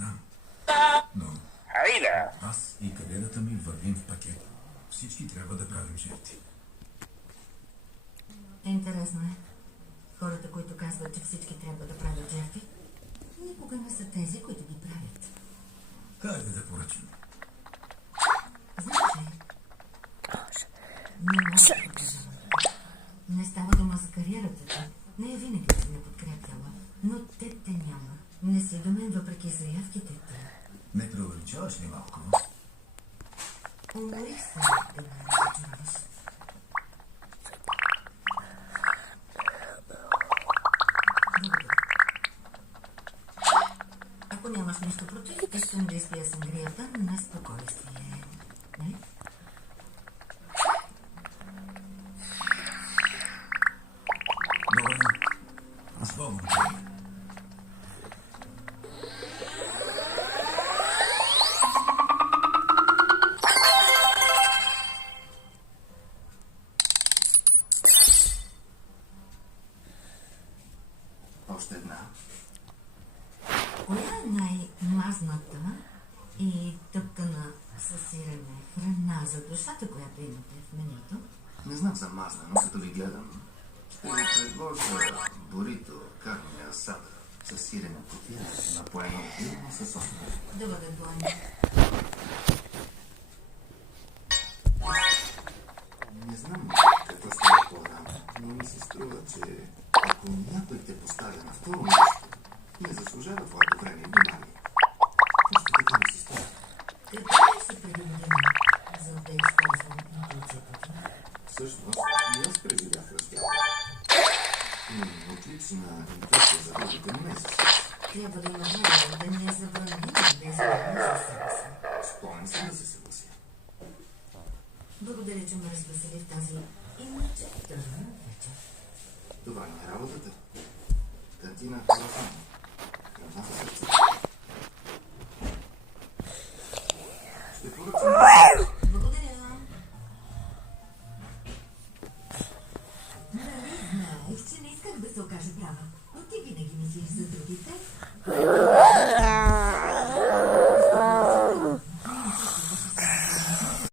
знам. Но аз и кадетата ми вървим в пакет. Всички трябва да правим жертви. Интересно е. Хората, които казват, че всички трябва да правят жертви, никога не са тези, които ги правят. Хайде да поръчам. Знаеш ли? Не мога да продължавам. Не става дума за кариерата ти. Не е винаги си ме подкрепяла. Но теб те няма. Не си до мен въпреки заявките ти. Не преувеличаваш ли малко? Уморих се да ме разочароваш. Благодаря. Ако нямаш нищо против, искам да изпия сангрията на спокойствие. Нали? Добре. С Богом. Още една. Коя е най-мазната и тъпкана със сирене храна за душата, която имате в менюто? Не знам за мазна, но като ви гледам, ще ви предложа бурито, карне асада, с сирене котия, напоено от с сос. Да бъде двойно. Не знам какво става по-рано, но ми се струва, че ако някой те поставя на второ място, не заслужава твоето време и внимание. Просто така ми се струва. Какво ли се пригодим, за да използвам интуицията ти? Всъщност, и аз преживях раздел. Имам отлична интуиция за другите месеци. Трябва да има време да ни е забранено да изберем за себе си. Склонен съм да се съглася. Благодаря, че ме развесели в тази иначе тъжна вечер. Това не е работата. Кантина Халафан. Храна за сърце. Ще поръчам. Благодаря. Нали знаех, че не исках да се окажа права, но ти винаги мислиш за другите.